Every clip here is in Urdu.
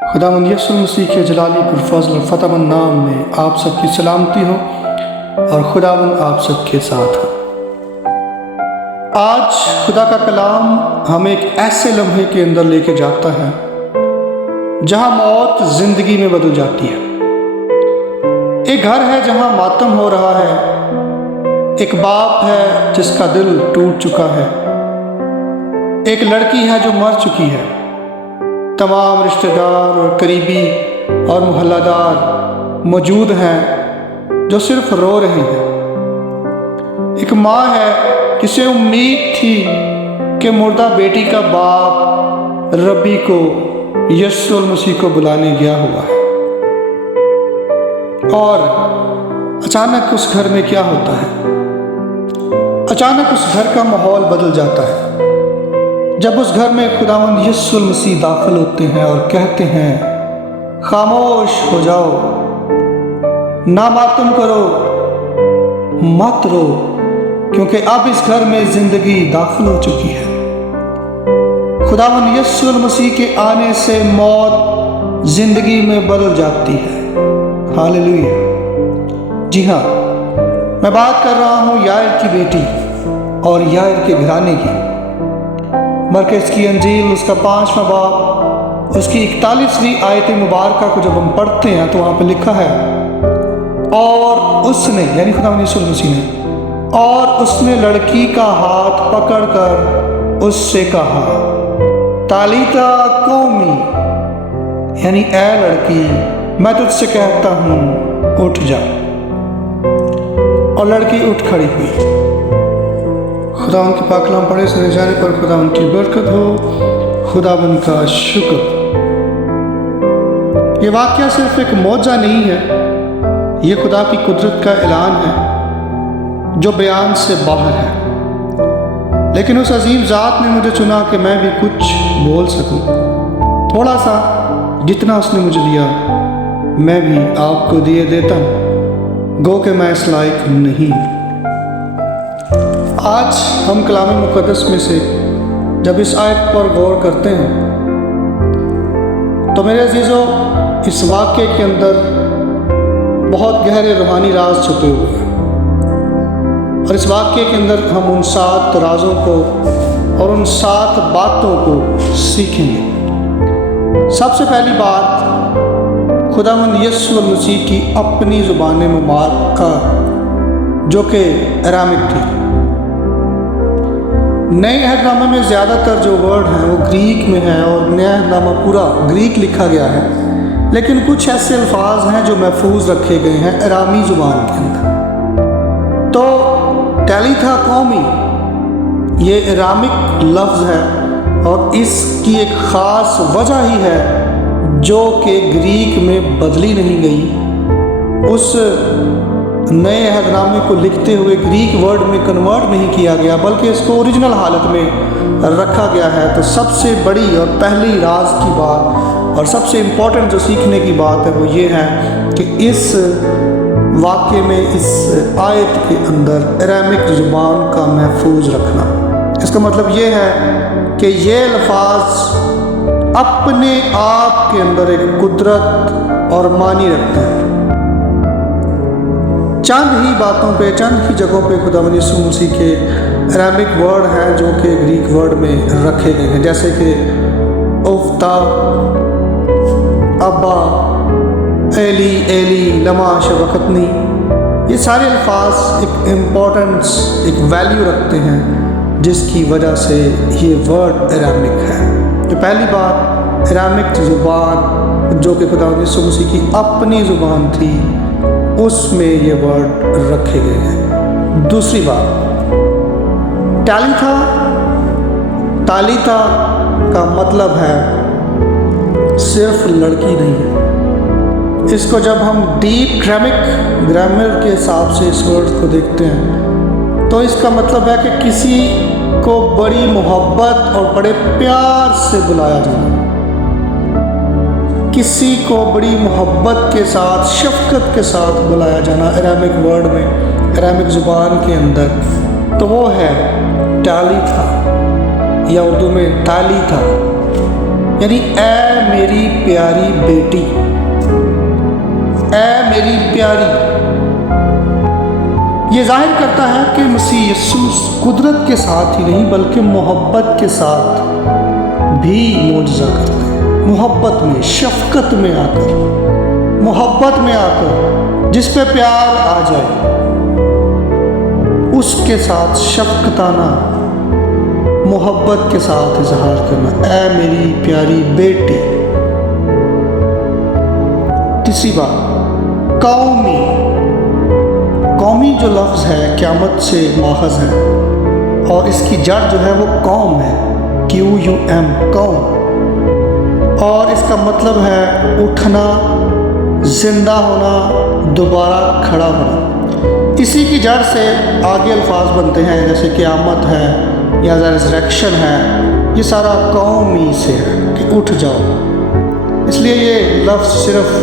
خداوند یسوع مسیح کے جلالی پر فضل و فتح مند نام میں آپ سب کی سلامتی ہو اور خداوند آپ سب کے ساتھ ہو۔ آج خدا کا کلام ہمیں ایک ایسے لمحے کے اندر لے کے جاتا ہے جہاں موت زندگی میں بدل جاتی ہے۔ ایک گھر ہے جہاں ماتم ہو رہا ہے، ایک باپ ہے جس کا دل ٹوٹ چکا ہے، ایک لڑکی ہے جو مر چکی ہے، تمام رشتہ دار اور قریبی اور محلہ دار موجود ہیں جو صرف رو رہے ہیں۔ ایک ماں ہے جسے امید تھی کہ مردہ بیٹی کا باپ ربی کو یسوع المسیح کو بلانے گیا ہوا ہے، اور اچانک اس گھر میں کیا ہوتا ہے؟ اچانک اس گھر کا ماحول بدل جاتا ہے جب اس گھر میں خداوند یسوع المسیح داخل ہوتے ہیں اور کہتے ہیں، خاموش ہو جاؤ، نہ ماتم کرو، مت رو، کیونکہ اب اس گھر میں زندگی داخل ہو چکی ہے۔ خداوند یسوع المسیح کے آنے سے موت زندگی میں بدل جاتی ہے۔ ہاللیلویہ۔ جی ہاں، میں بات کر رہا ہوں یائر کی بیٹی اور یائر کے گھرانے کی۔ مرکز کی انجیل اس کا 5واں باب اس کی 41ویں آیت مبارکہ کو جب ہم پڑھتے ہیں تو وہاں پہ لکھا ہے، اور اس نے یعنی خداوند یسوع المسیح نے، اور اس نے لڑکی کا ہاتھ پکڑ کر اس سے کہا، تالیتا قومی، یعنی اے لڑکی میں تجھ سے کہتا ہوں اٹھ جا، اور لڑکی اٹھ کھڑی ہوئی۔ خداوند کے پاک کلام پڑھے سنے جانے پر خداوند کی برکت ہو۔ خداوند کا شکر۔ یہ واقعہ صرف ایک معجزہ نہیں ہے، یہ خدا کی قدرت کا اعلان ہے جو بیان سے باہر ہے، لیکن اس عظیم ذات نے مجھے چنا کہ میں بھی کچھ بول سکوں۔ تھوڑا سا جتنا اس نے مجھے دیا میں بھی آپ کو دیے دیتا ہوں، گو کہ میں اس لائق نہیں ہوں۔ آج ہم کلام مقدس میں سے جب اس آیت پر غور کرتے ہیں تو میرے عزیزوں، اس واقعے کے اندر بہت گہرے روحانی راز چھپے ہوئے ہیں، اور اس واقعے کے اندر ہم ان 7 رازوں کو اور ان 7 باتوں کو سیکھیں گے۔ سب سے پہلی بات، خداوند یسوع المسیح کی اپنی زبان مبارکہ جو کہ ارامک تھی۔ نئے عہد نامے میں زیادہ تر جو ورڈ ہیں وہ گریک میں ہیں، اور نیا عہد نامہ پورا گریک لکھا گیا ہے، لیکن کچھ ایسے الفاظ ہیں جو محفوظ رکھے گئے ہیں ارامی زبان کے اندر۔ تو تالیتا قومی یہ ارامک لفظ ہے، اور اس کی ایک خاص وجہ ہی ہے جو کہ گریک میں بدلی نہیں گئی۔ اس نئے عہد نامے کو لکھتے ہوئے گریک ورڈ میں کنورٹ نہیں کیا گیا، بلکہ اس کو اوریجنل حالت میں رکھا گیا ہے۔ تو سب سے بڑی اور پہلی راز کی بات اور سب سے امپورٹنٹ جو سیکھنے کی بات ہے وہ یہ ہے کہ اس واقعے میں، اس آیت کے اندر ارامک زبان کا محفوظ رکھنا، اس کا مطلب یہ ہے کہ یہ الفاظ اپنے آپ کے اندر ایک قدرت اور معنی رکھتے ہیں۔ چند ہی باتوں پہ، چند ہی جگہوں پہ خداوند یسوع مسیح کے ارامک ورڈ ہیں جو کہ گریک ورڈ میں رکھے گئے ہیں، جیسے کہ اوفتا، ابا، ایلی ایلی لما شبقتنی۔ یہ سارے الفاظ ایک امپورٹنس، ایک ویلیو رکھتے ہیں جس کی وجہ سے یہ ورڈ ارامک ہے۔ تو پہلی بات، ارامک زبان جو کہ خداوند یسوع مسیح کی اپنی زبان تھی، اس میں یہ ورڈ رکھے گئے ہیں۔ دوسری بات، تالیتا کا مطلب ہے صرف لڑکی نہیں ہے۔ اس کو جب ہم ڈیپ گرامر کے حساب سے اس ورڈ کو دیکھتے ہیں تو اس کا مطلب ہے کہ کسی کو بڑی محبت اور بڑے پیار سے بلایا جانا، کسی کو بڑی محبت کے ساتھ، شفقت کے ساتھ بلایا جانا ارامک ورڈ میں، ارامک زبان کے اندر، تو وہ ہے تالیتا، یا اردو میں تالیتا، یعنی اے میری پیاری بیٹی، اے میری پیاری۔ یہ ظاہر کرتا ہے کہ مسیح یسوع قدرت کے ساتھ ہی نہیں بلکہ محبت کے ساتھ بھی معجزہ کرتے ہیں، محبت میں، شفقت میں آ کر، محبت میں آ کر جس پہ پیار آ جائے اس کے ساتھ شفقتانہ محبت کے ساتھ اظہار کرنا، اے میری پیاری بیٹی۔ تیسری بات، قومی۔ قومی جو لفظ ہے قیامت سے ماخذ ہے اور اس کی جڑ جو ہے وہ قوم ہے، QUM، قوم، اور اس کا مطلب ہے اٹھنا، زندہ ہونا، دوبارہ کھڑا ہونا۔ اسی کی جڑ سے آگے الفاظ بنتے ہیں جیسے قیامت ہے یا ریزریکشن ہے، یہ سارا قومی سے ہے کہ اٹھ جاؤ۔ اس لیے یہ لفظ صرف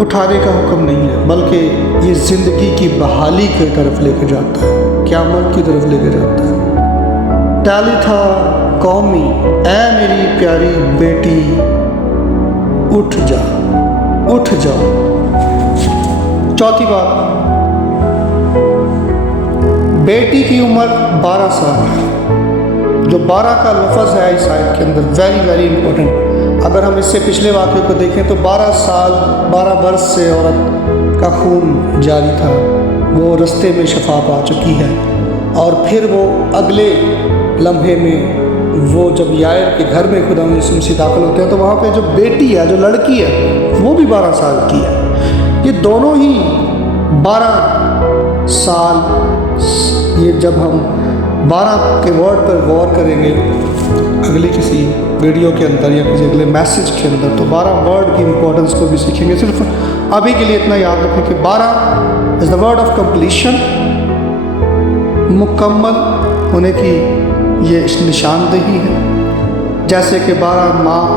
اٹھانے کا حکم نہیں ہے بلکہ یہ زندگی کی بحالی کی طرف لے کے جاتا ہے، قیامت کی طرف لے کے جاتا ہے۔ تالیتھا قومی، اے میری پیاری بیٹی اٹھ جا، اٹھ جاؤ۔ چوتھی بات، بیٹی کی عمر 12 سال ہے۔ جو 12 کا لفظ ہے اس آیت کے اندر ویری امپورٹنٹ۔ اگر ہم اس سے پچھلے واقعے کو دیکھیں تو 12 سال 12 برس سے عورت کا خون جاری تھا، وہ رستے میں شفا پا چکی ہے، اور پھر وہ اگلے لمحے میں وہ جب یائر کے گھر میں خدا یسوع مسیح داخل ہوتے ہیں تو وہاں پہ جو بیٹی ہے، جو لڑکی ہے، وہ بھی 12 سال کی ہے۔ یہ دونوں ہی 12 سال، یہ جب ہم 12 کے ورڈ پر غور کریں گے اگلی کسی ویڈیو کے اندر یا کسی اگلے میسج کے اندر تو 12 ورڈ کی امپورٹنس کو بھی سیکھیں گے۔ صرف ابھی کے لیے اتنا یاد رکھیں کہ 12 از دا ورڈ آف کمپلیشن، مکمل ہونے کی یہ نشاندہی ہے۔ جیسے کہ 12 ماہ،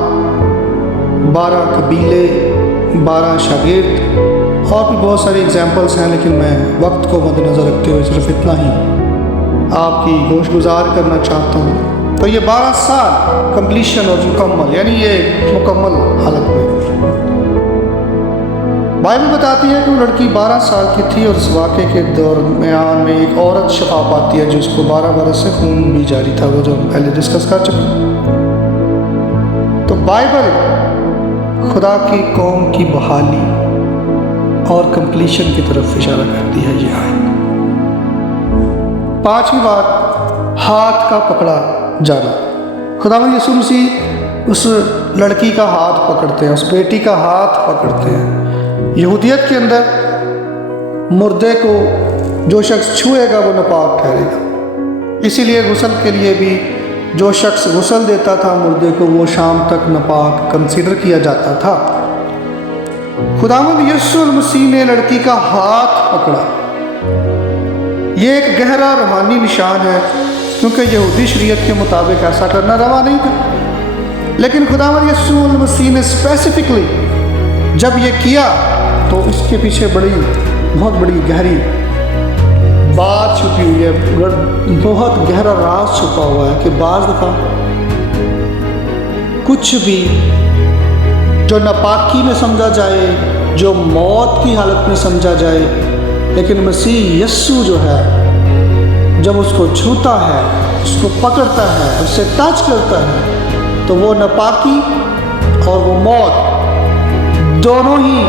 12 قبیلے، 12 شاگرد، اور بھی بہت ساری اگزامپلس ہیں، لیکن میں وقت کو مد نظر رکھتے ہوئے صرف اتنا ہی آپ کی گوش گزار کرنا چاہتا ہوں۔ تو یہ 12 سال کمپلیشن اور مکمل، یعنی یہ مکمل حالت میں۔ بائبل بتاتی ہے کہ وہ لڑکی 12 سال کی تھی اور اس واقعے کے درمیان میں ایک عورت شفا پاتی ہے جس کو 12 برس سے خون بھی جاری تھا، وہ جو ہم پہلے ڈسکس کر چکے۔ تو بائبل خدا کی قوم کی بحالی اور کمپلیشن کی طرف اشارہ کرتی ہے یہ آیت۔ پانچویں بات، ہاتھ کا پکڑا جانا۔ خداوند یسوع مسیح اس لڑکی کا ہاتھ پکڑتے ہیں، اس بیٹی کا ہاتھ پکڑتے ہیں۔ یہودیت کے اندر مردے کو جو شخص چھوئے گا وہ ناپاک ٹھہرے گا، اسی لیے غسل کے لیے بھی جو شخص غسل دیتا تھا مردے کو وہ شام تک ناپاک کنسیڈر کیا جاتا تھا۔ خداوند یسوع مسیح نے لڑکی کا ہاتھ پکڑا۔ یہ ایک گہرا روحانی نشان ہے کیونکہ یہودی شریعت کے مطابق ایسا کرنا روا نہیں تھا، لیکن خداوند یسوع مسیح نے اسپیسیفکلی جب یہ کیا تو اس کے پیچھے بہت بڑی گہری بات چھپی ہوئی ہے، بہت گہرا راز چھپا ہوا ہے کہ بعض دفعہ کچھ بھی جو ناپاکی میں سمجھا جائے، جو موت کی حالت میں سمجھا جائے، لیکن مسیح یسوع جو ہے جب اس کو چھوتا ہے، اس کو پکڑتا ہے، اس سے ٹچ کرتا ہے تو وہ ناپاکی اور وہ موت دونوں ہی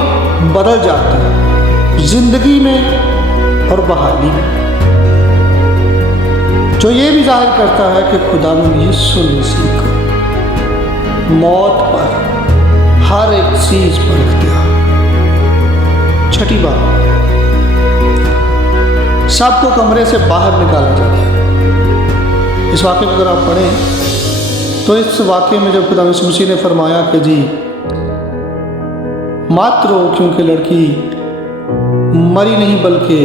بدل جاتے ہیں، زندگی میں اور بحالی میں، جو یہ بھی ظاہر کرتا ہے کہ خداوند یسوع مسیح کو موت پر، ہر ایک چیز پر اختیار۔ چھٹی بات، سب کو کمرے سے باہر نکالا جاتا ہے۔ اس واقعے کو اگر آپ پڑھیں تو اس واقعے میں جب خداوند یسوع مسیح نے فرمایا کہ جی مت رو کیونکہ لڑکی مری نہیں بلکہ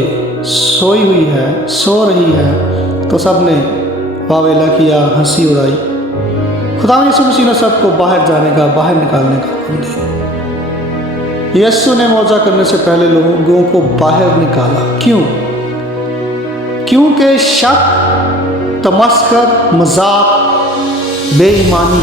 سوئی ہوئی ہے، سو رہی ہے، تو سب نے واویلا کیا، ہنسی اڑائی۔ خداوند یسوع مسیح نے سب کو باہر جانے کا، باہر نکالنے کا حکم دیا۔ یسوع نے معجزہ کرنے سے پہلے لوگوں کو باہر نکالا۔ کیوں؟ کیونکہ شک، تمسخر، مذاق، بے ایمانی